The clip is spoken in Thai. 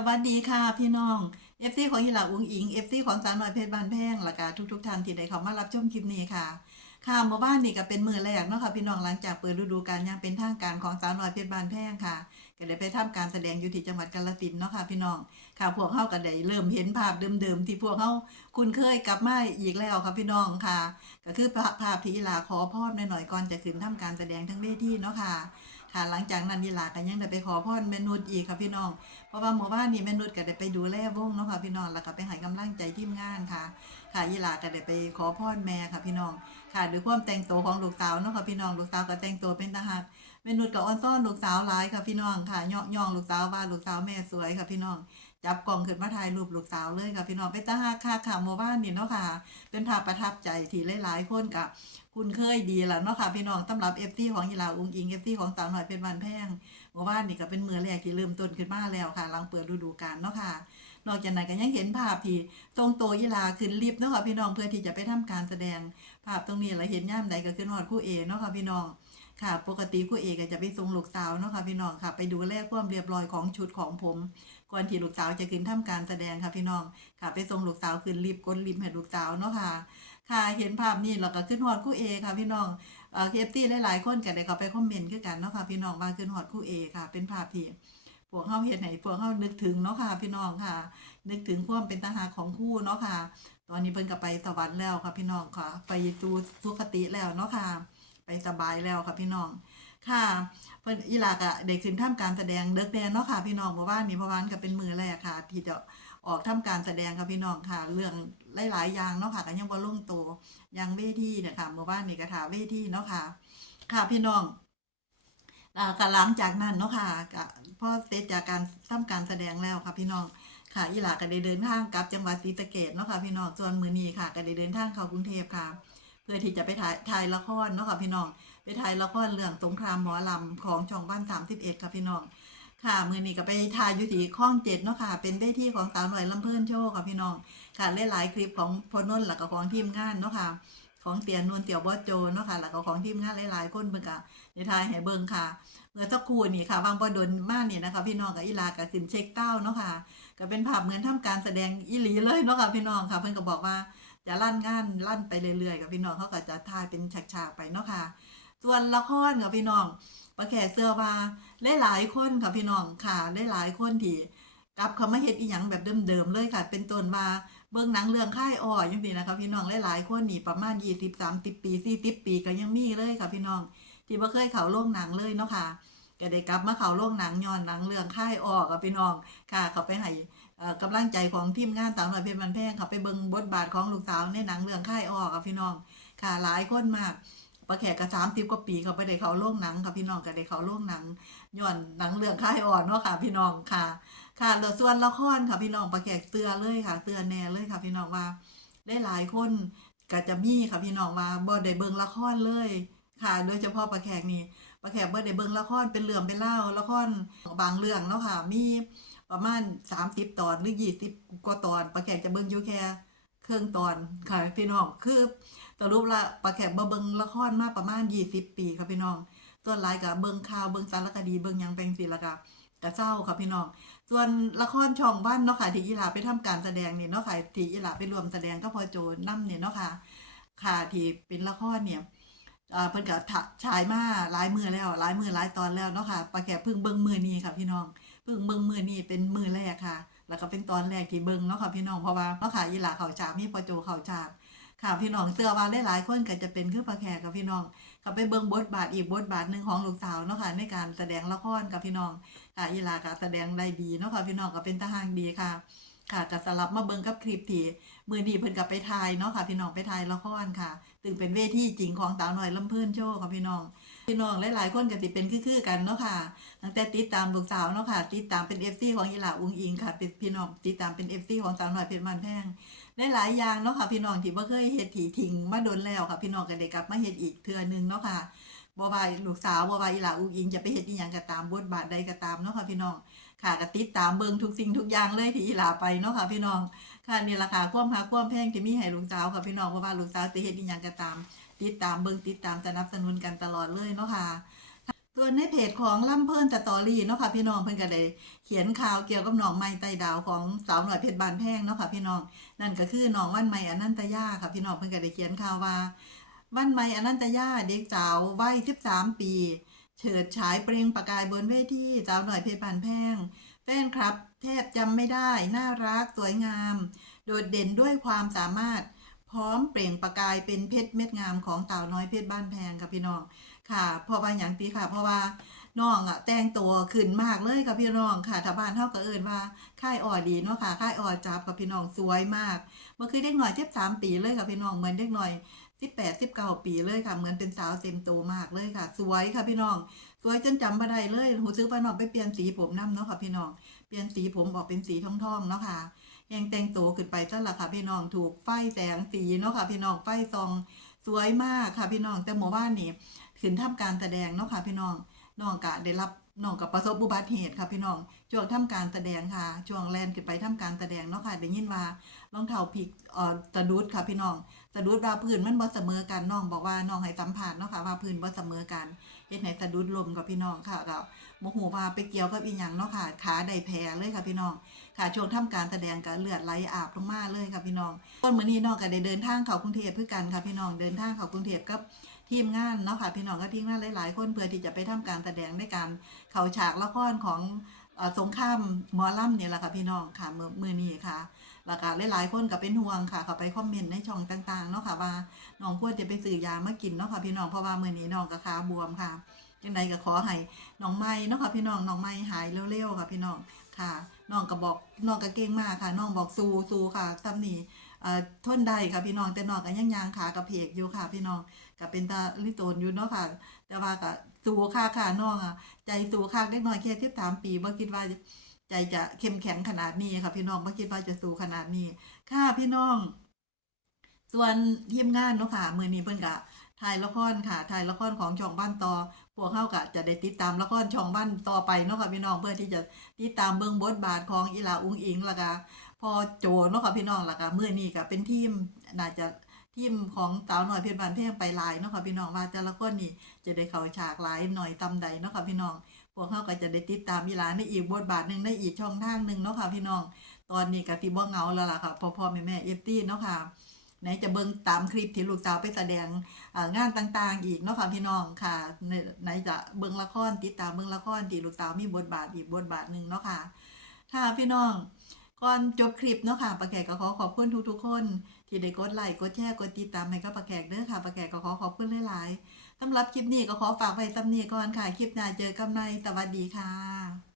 สวัสดีค่ะพี่น้อง FC ของอีหลาอุงอิง FC ของสาวน้อยเพชรบานแพงและก็ทุก ๆท่านที่ได้เข้ามารับชมคลิปนี้ค่ะค่ะเมื่อวานนี้ก็เป็นมือแรกเนาะค่ะพี่น้องหลังจากเปิดฤดูกาลอย่างเป็นทางการของสาวน้อยเพชรบานแพงค่ะก็ได้ไปทำการแสดงอยู่ที่จังหวัดกาฬสินธุ์เนาะค่ะพี่น้องค่ะพวกเฮาก็ได้เริ่มเห็นภาพเดิมๆที่พวกเฮาคุ้นเคยกลับมาอีกแล้วค่ะพี่น้องค่ะ ก็คือภาพที่อีหลาขอพรหน่อยๆก่อนจะขึ้นทำการแสดงทั้งเวทีเนาะค่ะ ค่ะหลังจากนั้นอีหลาก็ยังได้ไปขอพรแม่นุชอีกค่ะพี่น้อง เพราะว่าหมู่บ้านนี้แม่นุชก็ได้ไปดูแลวงเนาะค่ะพี่น้องแล้วก็ไปให้กำลังใจทีมงานค่ะ ค่ะยีหลาก็ได้ไปขอพรแม่ค่ะพี่น้อง ค่ะด้วยความแต่งตัวของลูกสาวเนาะค่ะพี่น้องลูกสาวก็แต่งตัวเป็นทหารแม่นุชก็อ้อนซ่อนลูกสาวหลายค่ะพี่น้องค่ะย่องย่องลูกสาวว่าลูกสาวแม่สวยค่ะพี่น้องจับกล่องขึ้นมาถ่ายรูปลูกสาวเลยค่ะพี่น้องเป็นตาฮักค่ะค่ะหมู่บ้านนี่เนาะค่ะ เป็นภาพประทับใจที่หลายๆคนกับ คุณเคยดีแหละเนาะค่ะพี่น้องสำหรับเอฟซีของยีราอุงอิงเอฟซีของสาวหน่อยเป็นวันแพงเมื่อวานนี่ก็เป็นมือแรกที่เริ่มต้นขึ้นมาแล้วค่ะหลังเปิดฤดูกาลเนาะค่ะ นอกจากนั้นก็ยังเห็นภาพที่ทรงโตยีราขึ้นลิฟต์เนาะค่ะพี่น้องเพื่อที่จะไปทำการแสดง ภาพตรงนี้เราเห็นย่ามใดก็ขึ้นหอดคู่เอเนาะค่ะพี่น้อง ค่ะ ปกติคู่เอก็จะไปส่งลูกสาวเนาะค่ะพี่น้องค่ะ ไปดูแลความเรียบร้อยของชุดของผม ก่อนที่ลูกสาวจะขึ้นทำการแสดงค่ะพี่น้องค่ะ ไปส่งลูกสาวขึ้นลิฟต์กดลิฟต์ให้ลูกสาวเนาะค่ะ ค่ะเห็นภาพนี้เราก็ขึ้นฮอดคู่เอค่ะพี่น้องเอ่อเคฟตี้หลายๆคนก็ได้เข้าไปคอมเมนต์คือกันเนาะค่ะพี่น้องว่าขึ้นฮอดคู่เอค่ะ เป็นภาพที่พวกเฮาเฮ็ดให้พวกเฮานึกถึงเนาะค่ะ พี่น้องค่ะ นึกถึงความเป็นทหารของคู่เนาะค่ะ ตอนนี้เพิ่นก็ไปสวรรค์แล้วค่ะพี่น้องค่ะ ไปสู่สุคติแล้วเนาะค่ะ ไปสบายแล้วค่ะพี่น้องค่ะพอีหลากอะได้ขึ้นทำการแสดงเด็กแดนเนาะค่ะพี่น้องเมื่อวานนี้เพราะวามันก็เป็นมือแรกค่ะ ที่จะออกทำการแสดงค่ะพี่น้องค่ะ เรื่องหลายๆอย่างเนาะค่ะก็ยังบ่ลงตัวยังเวทีเนยคะเมื่อวานนี้ก็ถาเวทีเนาะค่ะ ค่ะพี่น้องอ่าก็หลังจากนั้นเนาะค่ะก็พอเสร็จจากการทำการแสดงแล้วค่ะพี่น้องค่ะอีหลาก็ได้เดินทางกลับจังหวัดศรีสะเกษเนาะค่ะพี่น้องส่วนมือนี้ค่ะก็ได้เดินทางเข้ากรุงเทพค่ะ พื่อที่จะไปถ่ายถ่ายละครเนาะค่ะพี่น้อง ไปถ่ายละครเรื่องสงครามหมอลำของช่องบ้าน31ค่ะพี่น้อง ค่ะมือนี้ก็ไปถ่ายอยู่ที่คลองเจ็ดเนาะค่ะ เป็นเวทีของสาวหน่อยลำเพิ่นโชว์ค่ะพี่น้อง ค่ะหลายๆคลิปของพอนนท์แล้วก็ของทีมงานเนาะค่ะ ของเตียนนวลเตียวบอสโจเนาะค่ะแล้วก็ของทีมงานหลายๆคนเบิ่งค่ะในทายให้เบิ่งค่ะเมื่อสักครู่นี่ค่ะวางบอดนมากนี่นะคะพี่น้องกับอีลากับขึ้นเช็คเต้าเนาะค่ะ ก็เป็นภาพเหมือนทำการแสดงอีหลีเลยเนาะค่ะพี่น้องค่ะ เพิ่นก็บอกว่า จะลั่นงานลั่นไปเรื่อยๆกับพี่น้องเขาก็จะถ่ายเป็นฉากๆไปเนาะค่ะ ส่วนละครกับพี่น้องประแขเสื้อว่าหลายๆคนค่ะพี่น้องค่ะหลายๆคนที่กลับเขามาเฮ็ดอีหยังแบบเดิมๆเลยค่ะ เป็นต้นมาเบิ่งหนังเรื่องค่ายอ้อจังซี่นะคะพี่น้องหลายๆคนนี่ประมาณ20 30ปี40ปีก็ยังมีเลยค่ะพี่น้องที่บ่เคยเขาโรงหนังเลยเนาะค่ะก็ได้กลับมาเขาโรงหนังย้อนหนังเรื่องค่ายอ้อกับพี่น้องค่ะ เขาไปให้ กำลังใจของทีมงานสาวน้อยเพชรบันแพงเขาไปเบิงบทบาทของลูกสาวในหนังเรื่องค่ายอ้อกับพี่น้องค่ะหลายคนมากปลาแขกก็สามสิบกว่าปีเขาไปได้เขาโรงหนังค่ะพี่น้องก็ได้เขาโรงหนังย้อนหนังเรื่องค่ายอ่อนเนาะค่ะ พี่น้องค่ะ ค่ะแล้วส่วนละครค่ะพี่น้องปลาแขกเตือเลยค่ะเตือแน่เลยค่ะ พี่น้องว่าได้หลายคนก็จะมีค่ะพี่น้องว่าบ่ได้เบิ่งละครเลยค่ะ โดยเฉพาะปลาแขกนี่ปลาแขกบ่ได้เบิ่งละครเป็นเรื่องเป็นเล่าละครบางเรื่องเนาะค่ะ มี ประมาณ30ตอนหรือ20กว่าตอนปลาแขกจะเบิ่งอยู่แค่ครึ่องตอนค่ะพี่น้องคือสรุปละปลาแขกบ่เบิงละครมาประมาณ20ปีค่ะพี่น้อง ส่วนหลายก็เบิงข่าวเบิงสารคดีเบิงยังแปลงสิละก็ก็เศร้าค่ะพี่น้อง ส่วนละครช่องบ้านเนาะค่ะที่อีหลาไปทำการแสดงเนี่ยเนาะค่ะที่อีหลาไปรวมแสดงก็พอโจนำเนี่ยเนาะค่ะค่ะที่เป็นละครเนี่ยอ่าเพิ่นก็ถะฉายมาหลายมือแล้วหลายมือหลายตอนแล้วเนาะค่ะปลาแขกเพิ่งเบิ่งมือนี้ค่ะพี่น้อง พิ่งเบิ้งมือนี่เป็นมือแรกค่ะ แล้วก็เป็นตอนแรกที่เบิ้งเนาะค่ะพี่น้องเพราะว่าเนาะค่ะยีหลาเขาจากมีปอโจเขาจากค่ะพี่น้องเสื้อว่าหลายๆคนก็จะเป็นคือปลาแขกกับพี่น้องก็ไปเบิ้งบทบาทอีกบทบาทหนึ่งของลูกสาวเนาะค่ะในการแสดงละครกับพี่น้องค่ะยีลาก็แสดงได้ดีเนาะค่ะพี่น้องก็เป็นตาหางดีค่ะ ค่ะก็สลับมาเบิ้งกับคลิปที่ มือนี้เพิ่นก็ไปถ่ายเนาะค่ะ พี่น้องไปถ่ายละครค่ะ ถึงเป็นเวทีจริงของสาวหน้อยลำเพิ่นโชว์ค่ะพี่น้อง พี่น้องหลายๆคนก็สิเป็นคือๆกันเนาะค่ะ ตั้งแต่ติดตามลูกสาวเนาะค่ะ ติดตามเป็น FC ของอีหลาอุงอิงค่ะเป็นพี่น้องติดตามเป็น FC ของสาวหน้อยเพชรมันแพงได้หลายอย่างเนาะค่ะ พี่น้องที่บ่เคยเฮ็ดถี่ทิ้งมาโดนแล้วค่ะ พี่น้องก็ได้กลับมาเฮ็ดอีกเทื่อหนึงเนาะค่ะบ่ว่าลูกสาวบ่ว่าอีหลาอุกอิงจะไปเฮ็ดอีหยังก็ตามบทบาทใดก็ตามเนาะค่ะพี่น้อง ค่ะก็ติดตามเบิงทุกสิ่งทุกอย่างเลยที่อีหลาไปเนาะค่ะพี่น้องค่ะนี่ล่ะค่ะความฮักความแพงที่มีให้ลูกสาวค่ะพี่น้องบ่ว่าลูกสาวสิเฮ็ดอีหยังก็ตาม ติดตามเบิงติดตามสนับสนุนกันตลอดเลยเนาะค่ะส่วนในเพจของล่ำเพิ่นสตอรี่เนาะค่ะพี่น้องเพิ่นก็ได้เขียนข่าวเกี่ยวกับน้องไม้ไต่ดาวของสาวหน่อยเพชรบานแพงเนาะค่ะพี่น้องนั่นก็คือน้องวันใหม่อนันตยาค่ะพี่น้องเพิ่นก็ได้เขียนข่าวว่าวันใหม่อนันตยาเด็กสาววัย13 ปี เฉิดฉายเปล่งประกายบนเวทีสาวหน่อยเพชรบานแพงแฟนคลับ แทบจำไม่ได้ น่ารักสวยงาม โดดเด่นด้วยความสามารถ พร้อมเปล่งประกายเป็นเพชรเม็ดงามของสาวน้อยเพชรบ้านแพงค่ะพี่น้องค่ะเพราะว่าอย่างตีค่ะ เพราะว่าน้องอะแต่งตัวขึ้นมากเลยค่ะพี่น้องค่ะถ้าบ้านเฮาก็เอิ้นว่าค่ายอ่อดีเนาะค่ะค่ายอ่อจับค่ะพี่น้องสวยมากมันคือเด็กหน่อย13ปีเลยค่ะพี่น้องเหมือนเด็กหน่อย 18 19ปีเลยค่ะ เหมือนเป็นสาวเต็มโตมากเลยค่ะ สวยค่ะพี่น้อง สวยจนจำบ่ได้เลยหูซื้อว่าน้องไปเปลี่ยนสีผมนํเนาะค่ะพี่น้อง เปลี่ยนสีผมออกเป็นสีทองๆเนาะค่ะยังแต่งตัวขึ้นไปจ้าละค่ะพี่น้องถูกไฟแสงสีเนาะค่ะพี่น้องไฟซองสวยมากค่ะพี่น้องแต่หมู่บ้านนี่ขึ้นทำการแสดงเนาะค่ะพี่น้องน้องกะได้รับน้องกับประสบอุบัติเหตุค่ะพี่น้องช่วงทำการแสดงค่ะช่วงแลนขึ้นไปทำการแสดงเนาะค่ะได้ยินว่ารองเท้าพลิกเอ่อสะดุดค่ะพี่น้องะดุดว่าพื้นมันบ่เสมอกันน้องบอกว่าน้องให้สัมผัสเนาะค่ะว่าพื้นบ่เสมอกันเฮ็ดให้สะดุดลมกับพี่น้องค่ะก็บ่ฮู้ว่าไปเกี่ยวกับอีหยังเนาะค่ะขาได้แผลเลยค่ะพี่น้องค่ะช่วงทำการแสดงก็เลือดไหลอาบลงมาเลยค่ะพี่น้องต้นมื้อนี้น้องก็ได้เดินทางเข้ากรุงเทพเพื่อกันค่ะพี่น้องเดินทางเข้ากรุงเทพกับทีมงานเนาะค่ะพี่น้องก็ทีมงานหลายๆ คนเพื่อที่จะไปทำการแสดงในการเข้าฉากละครของสงครามหมอลำเนี่ยแหละค่ะพี่น้องค่ะมือมือนี้ค่ะ แล้วก็หลายๆคนก็เป็นห่วงค่ะเขาไปคอมเมนต์ในช่องต่างๆเนาะค่ะว่าน้องควรจะไปซื้อยามากินเนาะค่ะพี่น้องเพราะว่ามือนี้น้องก็ขาบวมค่ะยังไงก็ขอให้น้องไม้เนาะค่ะพี่น้องน้องไม้หายเร็วๆค่ะพี่น้องค่ะน้องก็บอกน้องก็เก่งมากค่ะน้องบอกสู้สู้ค่ะซ้ำนี่เอ่อทนได้ค่ะพี่น้องแต่น้องก็ยังยางขากระเพกอยู่ค่ะ พี่น้องก็เป็นตาลิโตนอยู่เนาะค่ะ แต่ว่าก็สู้ค่าค่ะน้องอะใจสู้ค่าเล็กน้อยแค่สิบสามปีบ่คิดว่า ใจจะเข้มแข็งขนาดนี้ค่ะพี่น้องบ่คิดว่าจะสู้ขนาดนี้ ค่ะพี่น้อง ส่วนทีมงานเนาะค่ะมือนี้เพิ่นก็ถ่ายละครค่ะถ่ายละครของช่องบ้านต่อพวกเฮาก็จะได้ติดตามละครช่องบ้านต่อไปเนาะค่ะพี่น้องเพื่อที่จะติดตามเบิ่งบทบาทของอีลาอุงอิงล้วก็พอโจเนาะค่ะพี่น้องล้วก็มื้อนี้ก็เป็นทีมน่าจะทีมของสาวหน่อยเพชรบานเพ่งไปหลายเนาะค่ะพี่น้องว่าแต่ละคนนี่จะได้เข้าฉากหลายหน่อยตำใดเนาะค่ะพี่น้อง วกเขาก็จะได้ติดตามอีหลานในอีกบทบาทหนึ่งในอีกช่องทางหนึ่งเนาะค่ะพี่น้อง ตอนนี้ก็สิบ่เงาแล้วล่ะค่ะพ่อพ่อแม่แม่เอฟตี้เนาะค่ะไหนจะเบิ่งตามคลิปที่ลูกสาวไปแสดงงานต่างๆ อีกเนาะค่ะพี่น้องค่ะไหนจะเบิ่งละครติดตามเบิ่งละครที่ลูกสาวมีบทบาทอีกบทบาทหนึ่งเนาะค่ะค่ะพี่น้องก่อนจบคลิปเนาะค่ะปาแขกก็ขอขอบคุณทุกๆคน ที่ได้กดไลค์กดแชร์กดติดตามให้กับปาแขกเด้อค่ะปาแขกก็ขอขอบคุณหลายๆ สำหรับคลิปนี้ก็ขอฝากไว้สำเนีก่อนค่ะ คลิปหน้าเจอกันใหม่สวัสดีค่ะ